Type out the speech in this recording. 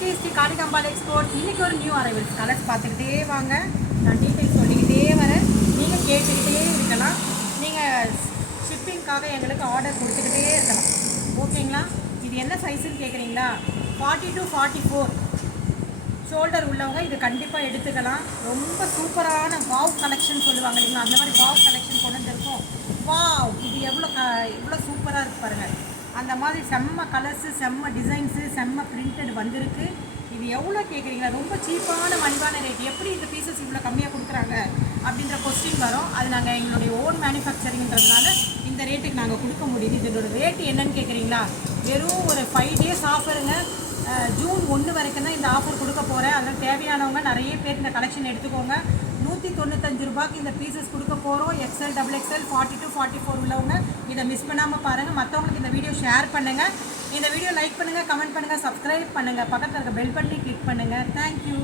எஸ்கேஎஸ்டி Kalikambal export. இன்றைக்கி ஒரு new arrivals colours பார்த்துக்கிட்டே வாங்க. நான் டீட்டெயில்ஸ் சொல்லிக்கிட்டே வரேன், நீங்கள் கேட்டுக்கிட்டே இருக்கலாம். நீங்கள் ஷிப்பிங்காக எங்களுக்கு ஆர்டர் கொடுத்துக்கிட்டே இருக்கலாம். ஓகேங்களா? இது என்ன சைஸுன்னு கேட்குறீங்களா? 40 to 44 ஷோல்டர் உள்ளவங்க இது கண்டிப்பாக எடுத்துக்கலாம். ரொம்ப சூப்பரான வாவ் கலெக்ஷன் சொல்லுவாங்க இல்லைங்களா, அந்த மாதிரி வாவ் கலெக்ஷன் கொண்டு வந்திருக்கோம். வாவ், இது எவ்வளோ சூப்பராக இருக்கு பாருங்கள். அந்த மாதிரி செம்ம கலர்ஸு, செம்ம டிசைன்ஸு, செம்ம பிரிண்டட் வந்திருக்கு. இது எவ்வளோ கேட்குறீங்களா? ரொம்ப சீப்பான மலிவான ரேட். எப்படி இந்த பீசஸ் இவ்வளோ கம்மியாக கொடுக்குறாங்க அப்படின்ற கொஸ்டின் வரும். அது நாங்கள் எங்களுடைய ஓன் மேனுஃபேக்சரிங்கிறதுனால இந்த ரேட்டுக்கு நாங்கள் கொடுக்க முடியுது. இதோட ரேட்டு என்னன்னு கேட்குறீங்களா? வெறும் ஒரு 5 days ஆஃபருங்க. ஜூன் 1 வரைக்கும் தான் இந்த ஆஃபர் கொடுக்க போகிறேன். அதனால் தேவையானவங்க நிறைய பேர் இந்த கலெக்ஷன் எடுத்துக்கோங்க. 195 ரூபாய்க்கு இந்த பீசஸ் கொடுக்க போகிறோம். XL, XXL, 40 to 44 உள்ளவங்க இதை மிஸ் பண்ணாமல் பாருங்கள். மற்றவங்களுக்கு இந்த வீடியோ ஷேர் பண்ணுங்கள். இந்த வீடியோ லைக் பண்ணுங்கள், கமெண்ட் பண்ணுங்கள், சப்ஸ்கிரைப் பண்ணுங்கள், பக்கத்தில் இருக்க பெல் பட்டனை கிளிக் பண்ணுங்கள். தேங்க்யூ.